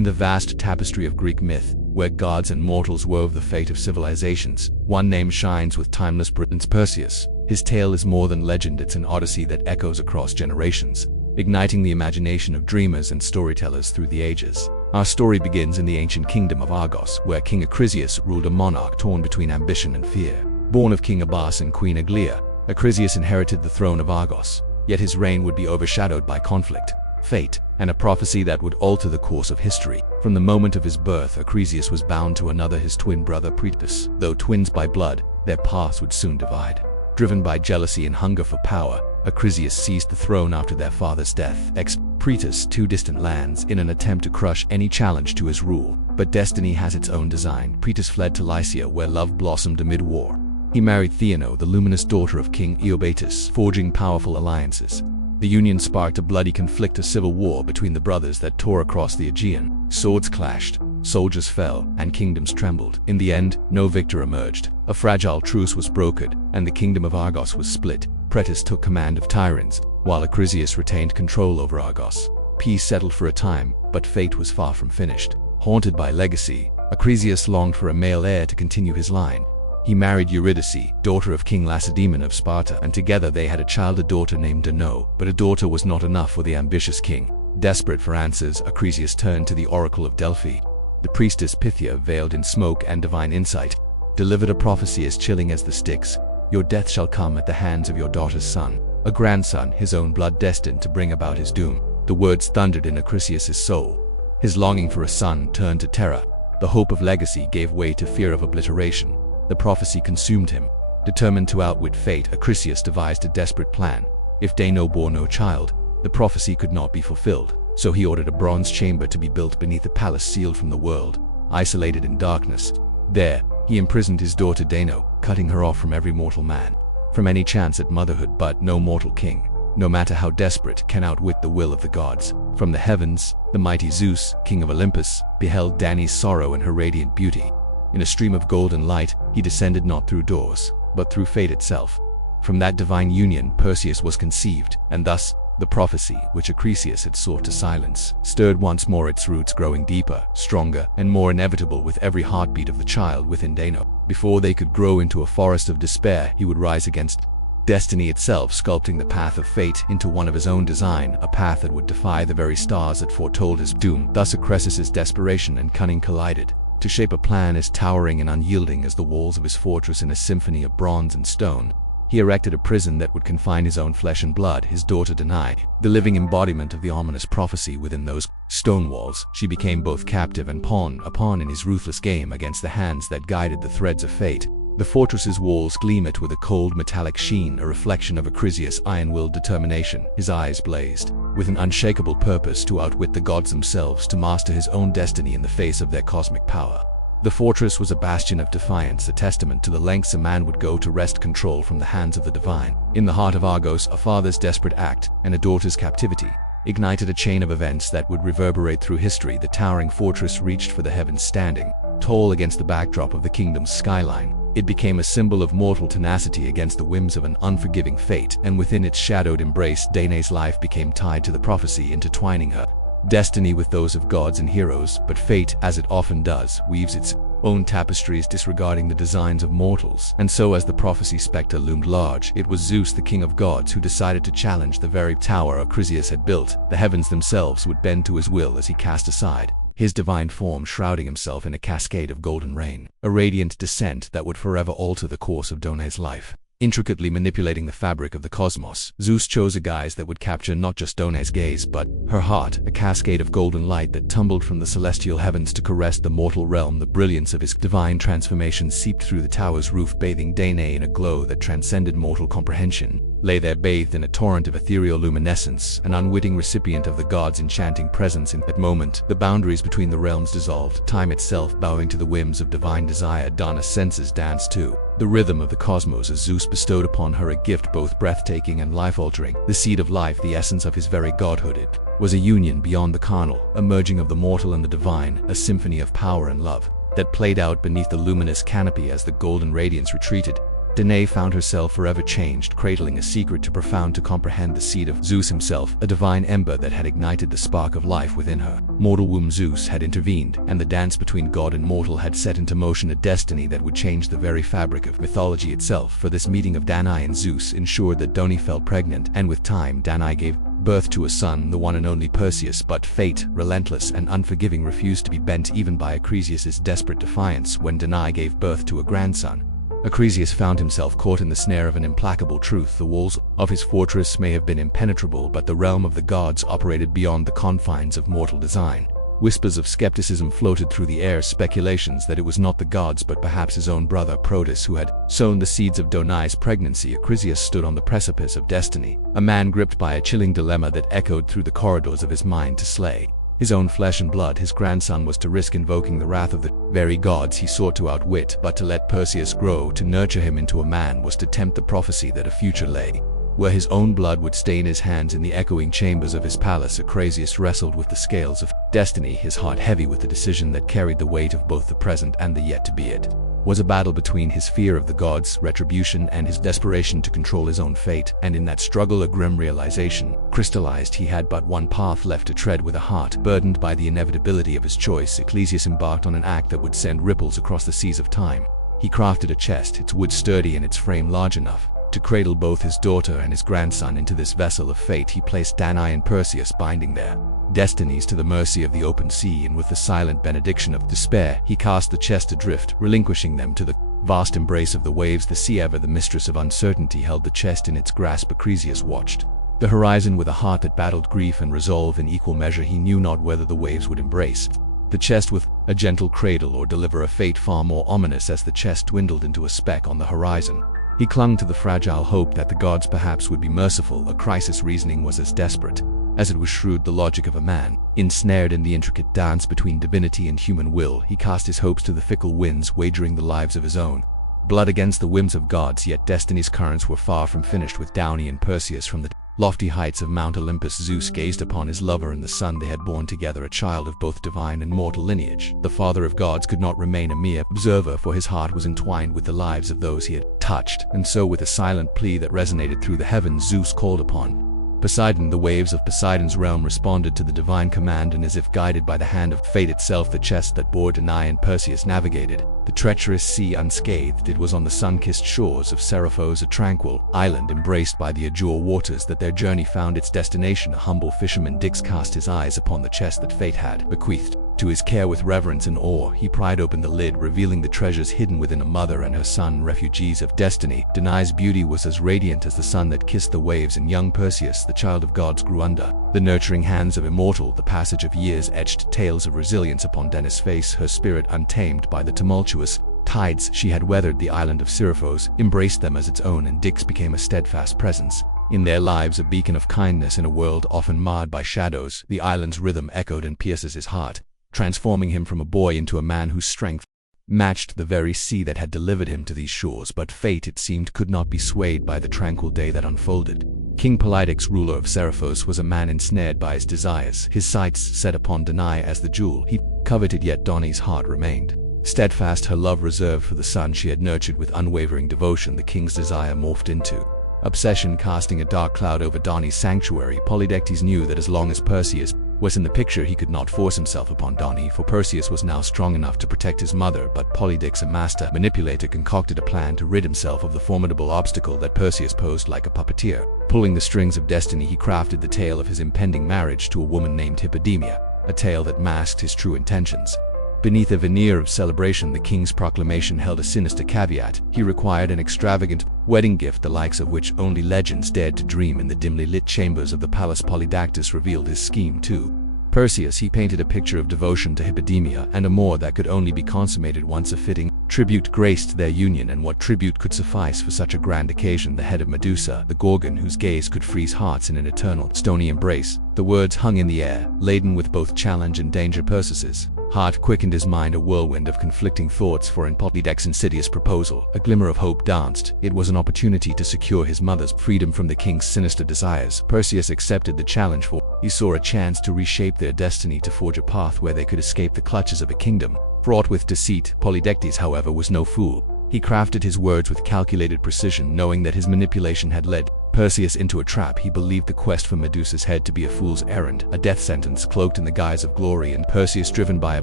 In the vast tapestry of Greek myth, where gods and mortals wove the fate of civilizations, one name shines with timeless brilliance: Perseus. His tale is more than legend, it's an odyssey that echoes across generations, igniting the imagination of dreamers and storytellers through the ages. Our story begins in the ancient kingdom of Argos, where King Acrisius ruled, a monarch torn between ambition and fear. Born of King Abas and Queen Aglaea, Acrisius inherited the throne of Argos, yet his reign would be overshadowed by conflict, fate, and a prophecy that would alter the course of history. From the moment of his birth, Acrisius was bound to another, his twin brother Perseus. Though twins by blood, their paths would soon divide. Driven by jealousy and hunger for power, Acrisius seized the throne after their father's death, Perseus to distant lands in an attempt to crush any challenge to his rule. But destiny has its own design. Perseus fled to Lycia, where love blossomed amid war. He married Theano, the luminous daughter of King Iobatus, forging powerful alliances. The union sparked a bloody conflict, a civil war between the brothers that tore across the Aegean. Swords clashed, soldiers fell, and kingdoms trembled. In the end, no victor emerged. A fragile truce was brokered, and the kingdom of Argos was split. Perseus took command of Tyrants, while Acrisius retained control over Argos. Peace settled for a time, but fate was far from finished. Haunted by legacy, Acrisius longed for a male heir to continue his line. He married Eurydice, daughter of King Lacedaemon of Sparta, and together they had a child, a daughter named Danae. But a daughter was not enough for the ambitious king. Desperate for answers, Acrisius turned to the oracle of Delphi. The priestess Pythia, veiled in smoke and divine insight, delivered a prophecy as chilling as the Styx: "Your death shall come at the hands of your daughter's son, a grandson, his own blood destined to bring about his doom." The words thundered in Acrisius' soul. His longing for a son turned to terror. The hope of legacy gave way to fear of obliteration. The prophecy consumed him. Determined to outwit fate, Acrisius devised a desperate plan. If Danae bore no child, the prophecy could not be fulfilled. So he ordered a bronze chamber to be built beneath the palace, sealed from the world, isolated in darkness. There, he imprisoned his daughter Danae, cutting her off from every mortal man, from any chance at motherhood. But no mortal king, no matter how desperate, can outwit the will of the gods. From the heavens, the mighty Zeus, king of Olympus, beheld Danae's sorrow and her radiant beauty. In a stream of golden light, he descended not through doors, but through fate itself. From that divine union, Perseus was conceived, and thus, the prophecy, which Acrisius had sought to silence, stirred once more, its roots growing deeper, stronger, and more inevitable with every heartbeat of the child within Danae. Before they could grow into a forest of despair, he would rise against destiny itself, sculpting the path of fate into one of his own design, a path that would defy the very stars that foretold his doom. Thus Acrisius' desperation and cunning collided, to shape a plan as towering and unyielding as the walls of his fortress in a symphony of bronze and stone. He erected a prison that would confine his own flesh and blood, his daughter Danae, the living embodiment of the ominous prophecy within those stone walls. She became both captive and pawn in his ruthless game against the hands that guided the threads of fate. The fortress's walls gleamed with a cold metallic sheen, a reflection of Acrisius' iron-willed determination. His eyes blazed with an unshakable purpose to outwit the gods themselves, to master his own destiny in the face of their cosmic power. The fortress was a bastion of defiance, a testament to the lengths a man would go to wrest control from the hands of the divine. In the heart of Argos, a father's desperate act and a daughter's captivity ignited a chain of events that would reverberate through history. The towering fortress reached for the heavens, standing tall against the backdrop of the kingdom's skyline. It became a symbol of mortal tenacity against the whims of an unforgiving fate, and within its shadowed embrace, Danae's life became tied to the prophecy, intertwining her destiny with those of gods and heroes. But fate, as it often does, weaves its own tapestries, disregarding the designs of mortals. And so, as the prophecy specter loomed large, it was Zeus, the king of gods, who decided to challenge the very tower Acrisius had built. The heavens themselves would bend to his will as he cast aside his divine form, shrouding himself in a cascade of golden rain, a radiant descent that would forever alter the course of Danae's life. Intricately manipulating the fabric of the cosmos, Zeus chose a guise that would capture not just Danae's gaze, but her heart, a cascade of golden light that tumbled from the celestial heavens to caress the mortal realm. The brilliance of his divine transformation seeped through the tower's roof, bathing Danae in a glow that transcended mortal comprehension. Lay there bathed in a torrent of ethereal luminescence, an unwitting recipient of the gods' enchanting presence. In that moment, the boundaries between the realms dissolved, time itself bowing to the whims of divine desire. Danae's senses danced too the rhythm of the cosmos as Zeus bestowed upon her a gift both breathtaking and life-altering, the seed of life, the essence of his very godhood. It was a union beyond the carnal, a merging of the mortal and the divine, a symphony of power and love that played out beneath the luminous canopy. As the golden radiance retreated, Danae found herself forever changed, cradling a secret too profound to comprehend, the seed of Zeus himself, a divine ember that had ignited the spark of life within her. Mortal womb Zeus had intervened, and the dance between god and mortal had set into motion a destiny that would change the very fabric of mythology itself. For this meeting of Danae and Zeus ensured that Danae fell pregnant, and with time Danae gave birth to a son, the one and only Perseus. But fate, relentless and unforgiving, refused to be bent even by Acrisius' desperate defiance. When Danae gave birth to a grandson, Acrisius found himself caught in the snare of an implacable truth. The walls of his fortress may have been impenetrable, but the realm of the gods operated beyond the confines of mortal design. Whispers of skepticism floated through the air, speculations that it was not the gods but perhaps his own brother Proteus who had sown the seeds of Danae's pregnancy. Acrisius stood on the precipice of destiny, a man gripped by a chilling dilemma that echoed through the corridors of his mind. To slay his own flesh and blood, his grandson, was to risk invoking the wrath of the very gods he sought to outwit. But to let Perseus grow, to nurture him into a man, was to tempt the prophecy that a future lay where his own blood would stain his hands. In the echoing chambers of his palace, Acrisius wrestled with the scales of destiny, his heart heavy with the decision that carried the weight of both the present and the yet-to-be. It was a battle between his fear of the gods' retribution and his desperation to control his own fate, and in that struggle a grim realization crystallized. He had but one path left to tread. With a heart burdened by the inevitability of his choice, Acrisius embarked on an act that would send ripples across the seas of time. He crafted a chest, its wood sturdy and its frame large enough to cradle both his daughter and his grandson. Into this vessel of fate he placed Danae and Perseus, binding their destinies to the mercy of the open sea, and with the silent benediction of despair he cast the chest adrift, relinquishing them to the vast embrace of the waves. The sea, ever the mistress of uncertainty, held the chest in its grasp. Acrisius watched the horizon with a heart that battled grief and resolve in equal measure. He knew not whether the waves would embrace the chest with a gentle cradle or deliver a fate far more ominous. As the chest dwindled into a speck on the horizon, he clung to the fragile hope that the gods perhaps would be merciful. Acrisius' reasoning was as desperate as it was shrewd, the logic of a man ensnared in the intricate dance between divinity and human will. He cast his hopes to the fickle winds, wagering the lives of his own blood against the whims of gods. Yet destiny's currents were far from finished. With Danae and Perseus from the lofty heights of Mount Olympus, Zeus gazed upon his lover and the son they had born together, a child of both divine and mortal lineage. The father of gods could not remain a mere observer, for his heart was entwined with the lives of those he had touched. And so, with a silent plea that resonated through the heavens, Zeus called upon Poseidon. The waves of Poseidon's realm responded to the divine command, and as if guided by the hand of fate itself, the chest that bore Danae and Perseus navigated the treacherous sea unscathed. It was on the sun-kissed shores of Seriphos, a tranquil island embraced by the azure waters, that their journey found its destination. A humble fisherman, Dix, cast his eyes upon the chest that fate had bequeathed to his care. With reverence and awe he pried open the lid, revealing the treasures hidden within a mother and her son, refugees of destiny. Danae's beauty was as radiant as the sun that kissed the waves, and young Perseus, the child of gods, grew under the nurturing hands of immortal. The passage of years etched tales of resilience upon Danae's face, her spirit untamed by the tumultuous tides she had weathered. The island of Seriphos embraced them as its own, and Dix became a steadfast presence in their lives, a beacon of kindness in a world often marred by shadows. The island's rhythm echoed and pierced his heart, transforming him from a boy into a man whose strength matched the very sea that had delivered him to these shores. But fate, it seemed, could not be swayed by the tranquil day that unfolded. King Polydix, ruler of Seriphos, was a man ensnared by his desires, his sights set upon Danae as the jewel he coveted. Yet Danae's heart remained steadfast, her love reserved for the son she had nurtured with unwavering devotion. The king's desire morphed into obsession, casting a dark cloud over Danae's sanctuary. Polydectes knew that as long as Perseus was in the picture, he could not force himself upon Danae, for Perseus was now strong enough to protect his mother. But Polydix, a master manipulator, concocted a plan to rid himself of the formidable obstacle that Perseus posed. Like a puppeteer pulling the strings of destiny, he crafted the tale of his impending marriage to a woman named Hippodamia, a tale that masked his true intentions. Beneath a veneer of celebration, the king's proclamation held a sinister caveat. He required an extravagant wedding gift, the likes of which only legends dared to dream. In the dimly lit chambers of the palace, Polydactus revealed his scheme to Perseus. He painted a picture of devotion to Hippodamia and amour that could only be consummated once. A fitting tribute graced their union, and what tribute could suffice for such a grand occasion? The head of Medusa, the Gorgon whose gaze could freeze hearts in an eternal stony embrace. The words hung in the air, laden with both challenge and danger. Perseus's heart quickened, his mind a whirlwind of conflicting thoughts, for in Polydectes' insidious proposal a glimmer of hope danced. It was an opportunity to secure his mother's freedom from the king's sinister desires. Perseus accepted the challenge, for he saw a chance to reshape their destiny, to forge a path where they could escape the clutches of a kingdom fraught with deceit. Polydectes, however, was no fool. He crafted his words with calculated precision, knowing that his manipulation had led Perseus into a trap. He believed the quest for Medusa's head to be a fool's errand, a death sentence cloaked in the guise of glory, and Perseus, driven by a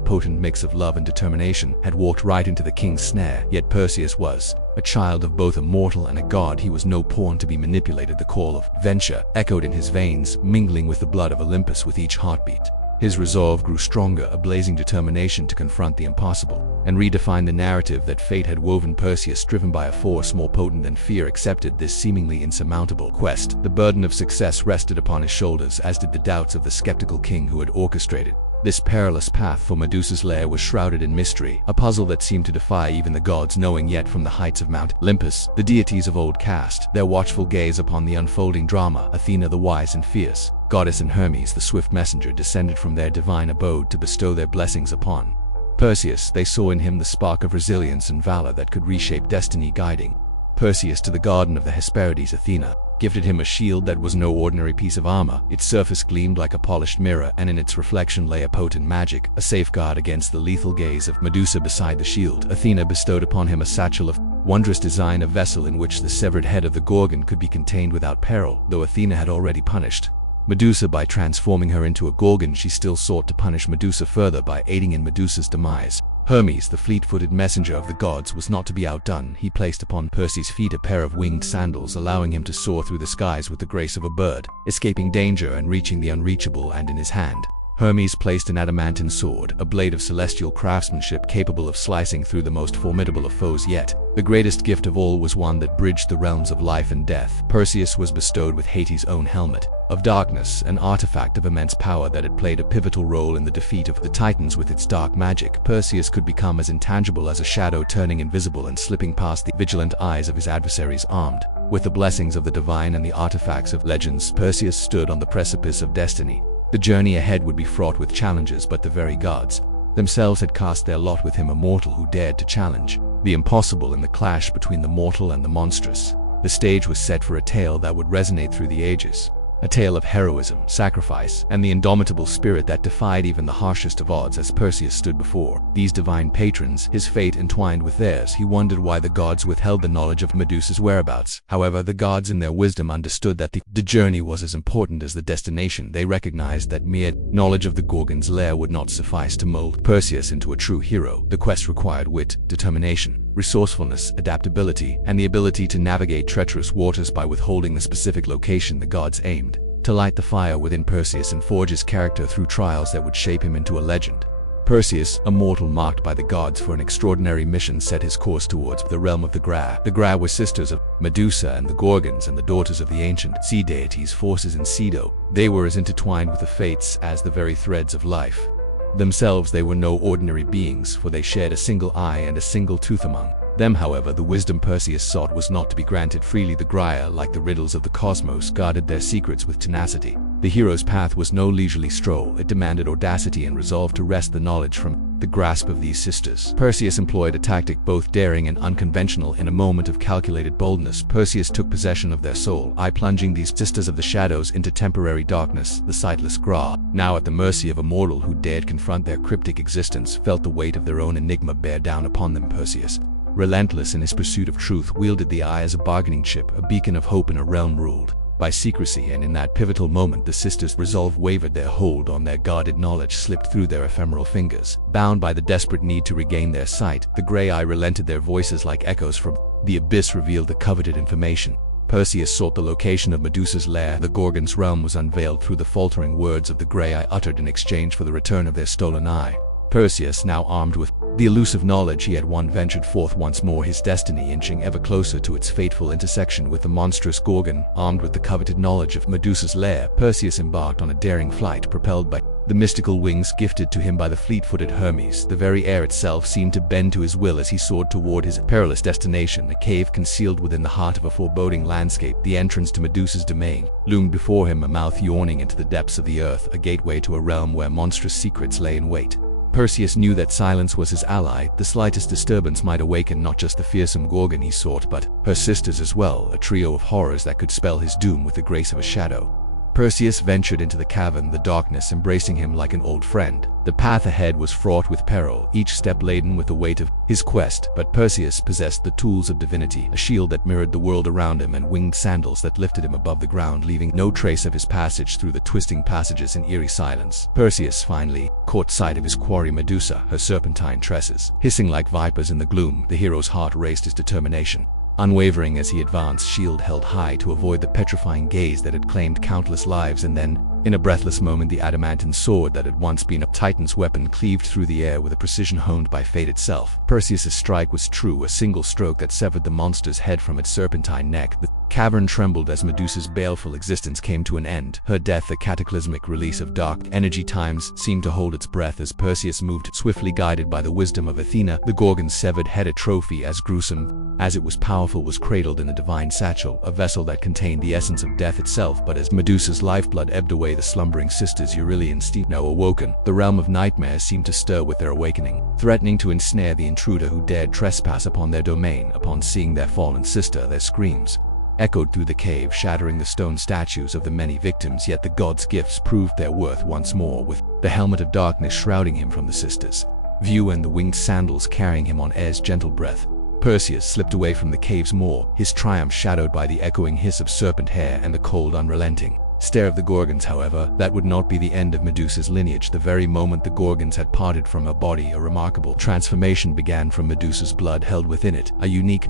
potent mix of love and determination, had walked right into the king's snare. Yet Perseus was a child of both a mortal and a god. He was no pawn to be manipulated. The call of venture echoed in his veins, mingling with the blood of Olympus with each heartbeat. His resolve grew stronger, a blazing determination to confront the impossible and redefine the narrative that fate had woven. Perseus, driven by a force more potent than fear, accepted this seemingly insurmountable quest. The burden of success rested upon his shoulders, as did the doubts of the skeptical king who had orchestrated this perilous path. For Medusa's lair was shrouded in mystery, a puzzle that seemed to defy even the gods' knowing. Yet from the heights of Mount Olympus, the deities of old cast their watchful gaze upon the unfolding drama. Athena, the wise and fierce goddess, and Hermes, the swift messenger, descended from their divine abode to bestow their blessings upon Perseus. They saw in him the spark of resilience and valor that could reshape destiny. Guiding Perseus to the garden of the Hesperides, Athena gifted him a shield that was no ordinary piece of armor. Its surface gleamed like a polished mirror, and in its reflection lay a potent magic, a safeguard against the lethal gaze of Medusa. Beside the shield, Athena bestowed upon him a satchel of wondrous design, a vessel in which the severed head of the Gorgon could be contained without peril. Though Athena had already punished Medusa by transforming her into a Gorgon, she still sought to punish Medusa further by aiding in Medusa's demise. Hermes, the fleet-footed messenger of the gods, was not to be outdone. He placed upon Perseus' feet a pair of winged sandals, allowing him to soar through the skies with the grace of a bird, escaping danger and reaching the unreachable. And in his hand, Hermes placed an adamantine sword, a blade of celestial craftsmanship capable of slicing through the most formidable of foes. Yet the greatest gift of all was one that bridged the realms of life and death. Perseus was bestowed with Hades' own helmet of darkness, an artifact of immense power that had played a pivotal role in the defeat of the Titans. With its dark magic, Perseus could become as intangible as a shadow, turning invisible and slipping past the vigilant eyes of his adversaries. Armed with the blessings of the divine and the artifacts of legends, Perseus stood on the precipice of destiny. The journey ahead would be fraught with challenges, but the very gods themselves had cast their lot with him, a mortal who dared to challenge the impossible in the clash between the mortal and the monstrous. The stage was set for a tale that would resonate through the ages. A tale of heroism, sacrifice, and the indomitable spirit that defied even the harshest of odds. As Perseus stood before these divine patrons, his fate entwined with theirs, he wondered why the gods withheld the knowledge of Medusa's whereabouts. However, the gods in their wisdom understood that the journey was as important as the destination. They recognized that mere knowledge of the Gorgon's lair would not suffice to mold Perseus into a true hero. The quest required wit, determination, resourcefulness, adaptability, and the ability to navigate treacherous waters. By withholding the specific location, the gods aimed to light the fire within Perseus and forge his character through trials that would shape him into a legend. Perseus, a mortal marked by the gods for an extraordinary mission, set his course towards the realm of the Grae. The Grae were sisters of Medusa and the Gorgons, and the daughters of the ancient sea deities Forces and Cedo. They were as intertwined with the fates as the very threads of life themselves. They were no ordinary beings, for they shared a single eye and a single tooth among them. However, the wisdom Perseus sought was not to be granted freely. The Grae, like the riddles of the cosmos, guarded their secrets with tenacity. The hero's path was no leisurely stroll. It demanded audacity and resolve to wrest the knowledge from the grasp of these sisters. Perseus employed a tactic both daring and unconventional. In a moment of calculated boldness, Perseus took possession of their soul, plunging these sisters of the shadows into temporary darkness. The sightless Grae, now at the mercy of a mortal who dared confront their cryptic existence, felt the weight of their own enigma bear down upon them. Perseus, relentless in his pursuit of truth, wielded the eye as a bargaining chip, a beacon of hope in a realm ruled by secrecy. And in that pivotal moment, the sisters' resolve wavered. Their hold on their guarded knowledge slipped through their ephemeral fingers. Bound by the desperate need to regain their sight, the Grae relented. Their voices, like echoes from the abyss, revealed the coveted information. Perseus sought the location of Medusa's lair. The Gorgon's realm was unveiled through the faltering words of the Grae uttered in exchange for the return of their stolen eye. Perseus, now armed with the elusive knowledge he had won, ventured forth once more, his destiny inching ever closer to its fateful intersection with the monstrous Gorgon. Armed with the coveted knowledge of Medusa's lair, Perseus embarked on a daring flight, propelled by the mystical wings gifted to him by the fleet-footed Hermes. The very air itself seemed to bend to his will as he soared toward his perilous destination. A cave concealed within the heart of a foreboding landscape, the entrance to Medusa's domain, loomed before him, a mouth yawning into the depths of the earth, a gateway to a realm where monstrous secrets lay in wait. Perseus knew that silence was his ally. The slightest disturbance might awaken not just the fearsome Gorgon he sought, but her sisters as well, a trio of horrors that could spell his doom with the grace of a shadow. Perseus ventured into the cavern, the darkness embracing him like an old friend. The path ahead was fraught with peril, each step laden with the weight of his quest, but Perseus possessed the tools of divinity, a shield that mirrored the world around him and winged sandals that lifted him above the ground, leaving no trace of his passage through the twisting passages in eerie silence. Perseus finally caught sight of his quarry Medusa, her serpentine tresses. Hissing like vipers in the gloom, the hero's heart raced his determination. Unwavering as he advanced, shield held high to avoid the petrifying gaze that had claimed countless lives, and then, in a breathless moment, the adamantine sword that had once been a titan's weapon cleaved through the air with a precision honed by fate itself. Perseus' strike was true, a single stroke that severed the monster's head from its serpentine neck. The cavern trembled as Medusa's baleful existence came to an end. Her death, a cataclysmic release of dark energy, times seemed to hold its breath as Perseus moved swiftly, guided by the wisdom of Athena. The Gorgon's severed head, a trophy as gruesome as it was powerful, was cradled in the divine satchel, a vessel that contained the essence of death itself. But as Medusa's lifeblood ebbed away, the slumbering sisters Euryale and now awoken. The realm of nightmares seemed to stir with their awakening, threatening to ensnare the intruder who dared trespass upon their domain. Upon seeing their fallen sister, their screams echoed through the cave, shattering the stone statues of the many victims. Yet the god's gifts proved their worth once more, with the helmet of darkness shrouding him from the sisters' view and the winged sandals carrying him on air's gentle breath. Perseus slipped away from the cave's maw, his triumph shadowed by the echoing hiss of serpent hair and the cold, unrelenting stare of the Gorgons. However, that would not be the end of Medusa's lineage. The very moment the Gorgons had parted from her body, a remarkable transformation began. From Medusa's blood held within it a unique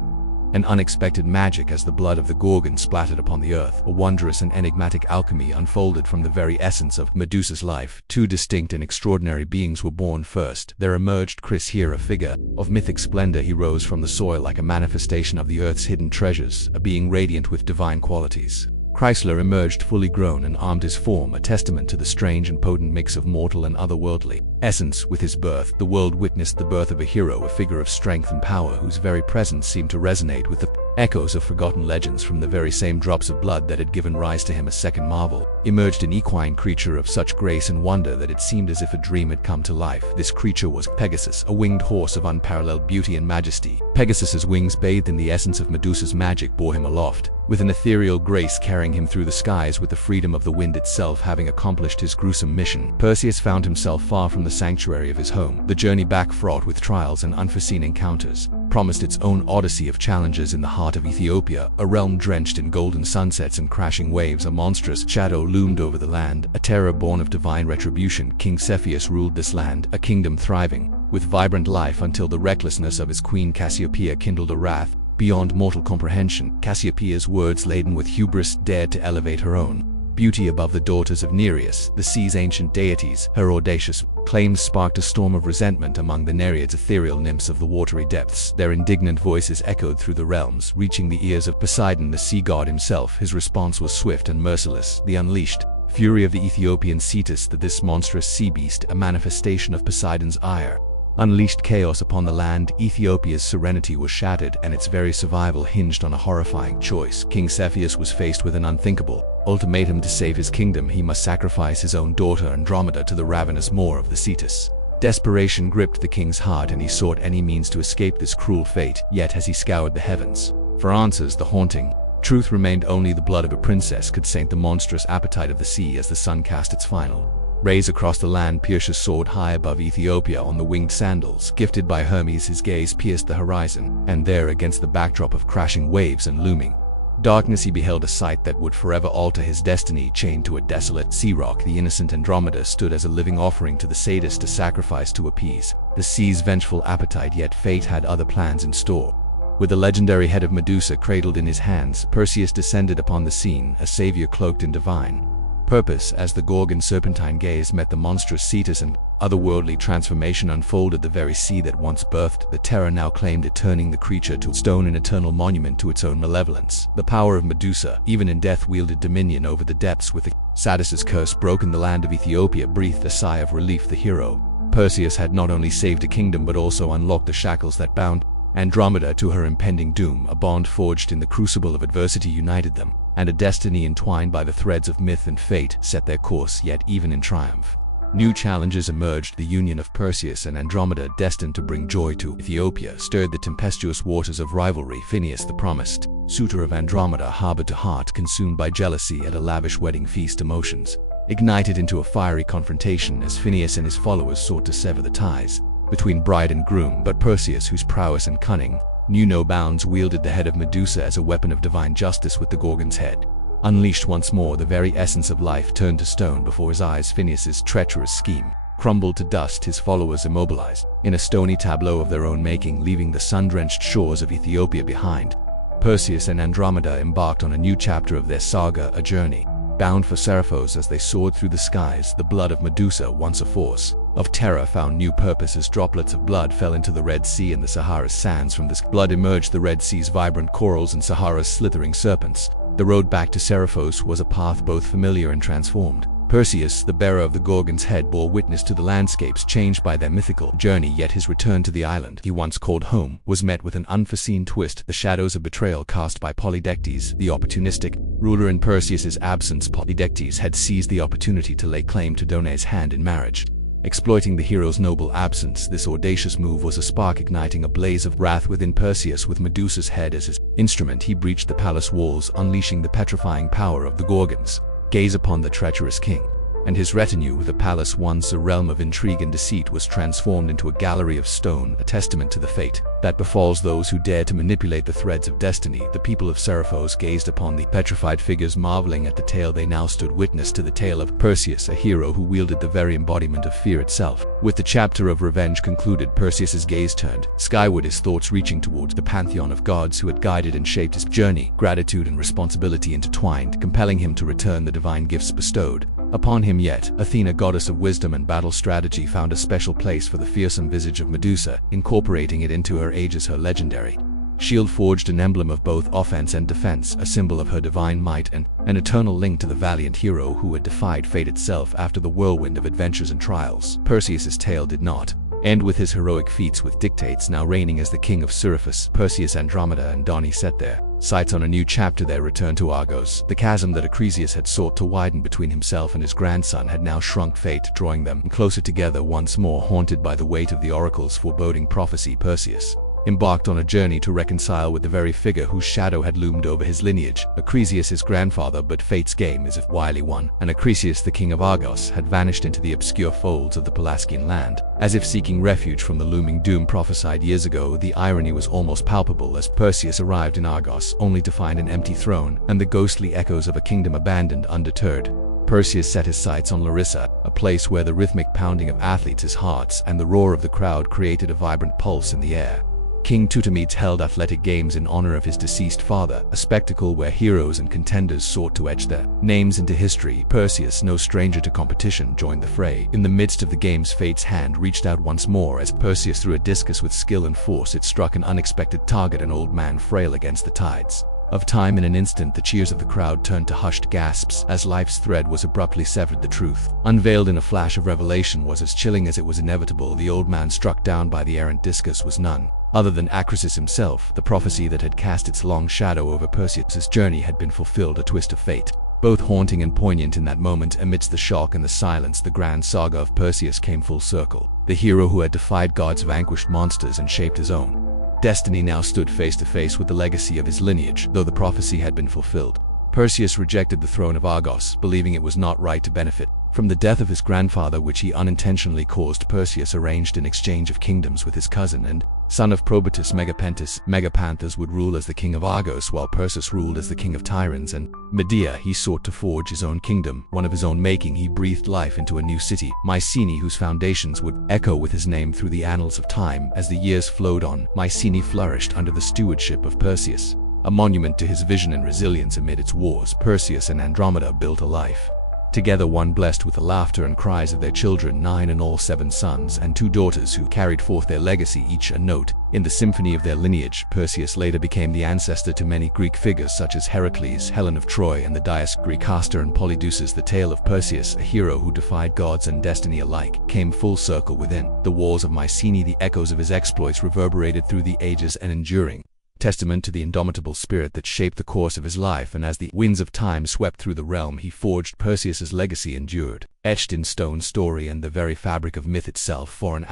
and unexpected magic. As the blood of the Gorgon splattered upon the earth, a wondrous and enigmatic alchemy unfolded from the very essence of Medusa's life. Two distinct and extraordinary beings were born. First, there emerged Chris, here a figure of mythic splendor. He rose from the soil like a manifestation of the earth's hidden treasures, a being radiant with divine qualities. Chrysler emerged fully grown and armed, his form a testament to the strange and potent mix of mortal and otherworldly essence. With his birth, the world witnessed the birth of a hero, a figure of strength and power whose very presence seemed to resonate with the echoes of forgotten legends. From the very same drops of blood that had given rise to him, a second marvel emerged, an equine creature of such grace and wonder that it seemed as if a dream had come to life. This creature was Pegasus, a winged horse of unparalleled beauty and majesty. Pegasus's wings, bathed in the essence of Medusa's magic, bore him aloft, with an ethereal grace, carrying him through the skies with the freedom of the wind itself. Having accomplished his gruesome mission, Perseus found himself far from the sanctuary of his home. The journey back, fraught with trials and unforeseen encounters, promised its own odyssey of challenges. In the heart of Ethiopia, a realm drenched in golden sunsets and crashing waves, a monstrous shadow loomed over the land, a terror born of divine retribution. King Cepheus ruled this land, a kingdom thriving with vibrant life, until the recklessness of his queen Cassiopeia kindled a wrath beyond mortal comprehension. Cassiopeia's words, laden with hubris, dared to elevate her own beauty above the daughters of Nereus, the sea's ancient deities. Her audacious claims sparked a storm of resentment among the Nereids, ethereal nymphs of the watery depths. Their indignant voices echoed through the realms, reaching the ears of Poseidon, the sea god himself. His response was swift and merciless, the unleashed fury of the Ethiopian Cetus, this monstrous sea beast, a manifestation of Poseidon's ire, unleashed chaos upon the land. Ethiopia's serenity was shattered, and its very survival hinged on a horrifying choice. King Cepheus was faced with an unthinkable ultimatum. To save his kingdom, he must sacrifice his own daughter Andromeda to the ravenous maw of the Cetus. Desperation gripped the king's heart, and he sought any means to escape this cruel fate. Yet as he scoured the heavens for answers, the haunting truth remained: only the blood of a princess could sate the monstrous appetite of the sea. As the sun cast its final rays across the land, Perseus soared high above Ethiopia on the winged sandals. Gifted by Hermes, his gaze pierced the horizon, and there, against the backdrop of crashing waves and looming darkness, he beheld a sight that would forever alter his destiny. Chained to a desolate sea rock, the innocent Andromeda stood as a living offering to the sadist, a sacrifice to appease the sea's vengeful appetite. Yet fate had other plans in store. With the legendary head of Medusa cradled in his hands, Perseus descended upon the scene, a savior cloaked in divine purpose. As the Gorgon serpentine gaze met the monstrous Cetus, and otherworldly transformation unfolded. The very sea that once birthed the terror now claimed it, turning the creature to stone, an eternal monument to its own malevolence. The power of Medusa, even in death, wielded dominion over the depths. With the Sadis's curse broken, the land of Ethiopia breathed a sigh of relief. The hero Perseus had not only saved a kingdom, but also unlocked the shackles that bound Andromeda to her impending doom. A bond forged in the crucible of adversity united them, and a destiny entwined by the threads of myth and fate set their course. Yet even in triumph, New challenges emerged. The union of Perseus and Andromeda, destined to bring joy to Ethiopia, stirred the tempestuous waters of rivalry. Phineus, the promised suitor of Andromeda, harbored a heart consumed by jealousy at a lavish wedding feast. Emotions ignited into a fiery confrontation as Phineus and his followers sought to sever the ties between bride and groom. But Perseus, whose prowess and cunning knew no bounds, wielded the head of Medusa as a weapon of divine justice. With the Gorgon's head unleashed once more, the very essence of life turned to stone before his eyes. Phineus's treacherous scheme crumbled to dust, his followers immobilized in a stony tableau of their own making, leaving the sun-drenched shores of Ethiopia behind. Perseus and Andromeda embarked on a new chapter of their saga, a journey bound for Seriphos. As they soared through the skies, the blood of Medusa, once a force of terror, found new purpose as droplets of blood fell into the Red Sea and the Sahara's sands. From this blood emerged the Red Sea's vibrant corals and Sahara's slithering serpents. The road back to Seriphos was a path both familiar and transformed. Perseus, the bearer of the Gorgon's head, bore witness to the landscapes changed by their mythical journey, yet his return to the island he once called home was met with an unforeseen twist. The shadows of betrayal cast by Polydectes, the opportunistic ruler. In Perseus's absence, Polydectes had seized the opportunity to lay claim to Danae's hand in marriage. Exploiting the hero's noble absence, this audacious move was a spark igniting a blaze of wrath within Perseus. With Medusa's head as his instrument, he breached the palace walls, unleashing the petrifying power of the Gorgons. Gaze upon the treacherous king and his retinue. With the palace, once a realm of intrigue and deceit, was transformed into a gallery of stone, a testament to the fate that befalls those who dare to manipulate the threads of destiny. The people of Seriphos gazed upon the petrified figures, marveling at the tale. They now stood witness to the tale of Perseus, a hero who wielded the very embodiment of fear itself. With the chapter of revenge concluded, Perseus's gaze turned skyward, his thoughts reaching towards the pantheon of gods who had guided and shaped his journey. Gratitude and responsibility intertwined, compelling him to return the divine gifts bestowed upon him. Yet Athena, goddess of wisdom and battle strategy, found a special place for the fearsome visage of Medusa, incorporating it into her age as her legendary shield forged an emblem of both offense and defense, a symbol of her divine might and an eternal link to the valiant hero who had defied fate itself after the whirlwind of adventures and trials. Perseus's tale did not end with his heroic feats. With Dictates now reigning as the king of Seriphos, Perseus, Andromeda, and Danae set their sights on a new chapter. Their return to Argos. The chasm that Acrisius had sought to widen between himself and his grandson had now shrunk, fate drawing them closer together once more. Haunted by the weight of the oracle's foreboding prophecy, Perseus embarked on a journey to reconcile with the very figure whose shadow had loomed over his lineage. Acrisius, his grandfather, but fate's game is a wily one, and Acrisius, the king of Argos, had vanished into the obscure folds of the Pelasgian land, as if seeking refuge from the looming doom prophesied years ago. The irony was almost palpable as Perseus arrived in Argos, only to find an empty throne and the ghostly echoes of a kingdom abandoned. Undeterred, Perseus set his sights on Larissa, a place where the rhythmic pounding of athletes' hearts and the roar of the crowd created a vibrant pulse in the air. King Tutamedes held athletic games in honor of his deceased father, a spectacle where heroes and contenders sought to etch their names into history. Perseus, no stranger to competition, joined the fray. In the midst of the games, fate's hand reached out once more as Perseus threw a discus with skill and force. It struck an unexpected target, an old man frail against the tides of time. In an instant, the cheers of the crowd turned to hushed gasps as life's thread was abruptly severed. The truth, unveiled in a flash of revelation, was as chilling as it was inevitable. The old man struck down by the errant discus was none other than Acrisius himself. The prophecy that had cast its long shadow over Perseus's journey had been fulfilled, a twist of fate both haunting and poignant in that moment. Amidst the shock and the silence, the grand saga of Perseus came full circle. The hero who had defied gods, vanquished monsters, and shaped his own destiny now stood face to face with the legacy of his lineage. Though the prophecy had been fulfilled, Perseus rejected the throne of Argos, believing it was not right to benefit from the death of his grandfather, which he unintentionally caused. Perseus arranged an exchange of kingdoms with his cousin and son of Probatus, Megapentus. Megapanthus would rule as the king of Argos, while Perseus ruled as the king of Tyrants and Medea. He sought to forge his own kingdom, one of his own making. He breathed life into a new city, Mycenae, whose foundations would echo with his name through the annals of time. As the years flowed on, Mycenae flourished under the stewardship of Perseus, a monument to his vision and resilience. Amid its wars, Perseus and Andromeda built a life together, one blessed with the laughter and cries of their children, 9 in all, 7 sons and 2 daughters who carried forth their legacy, each a note in the symphony of their lineage. Perseus later became the ancestor to many Greek figures such as Heracles, Helen of Troy, and the Dias Greek Castor and Polydeuces. The tale of Perseus, a hero who defied gods and destiny alike, came full circle within the walls of Mycenae. The echoes of his exploits reverberated through the ages, and enduring testament to the indomitable spirit that shaped the course of his life, and as the winds of time swept through the realm he forged, Perseus's legacy endured, etched in stone, story, and the very fabric of myth itself. For an **********.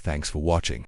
Thanks for watching.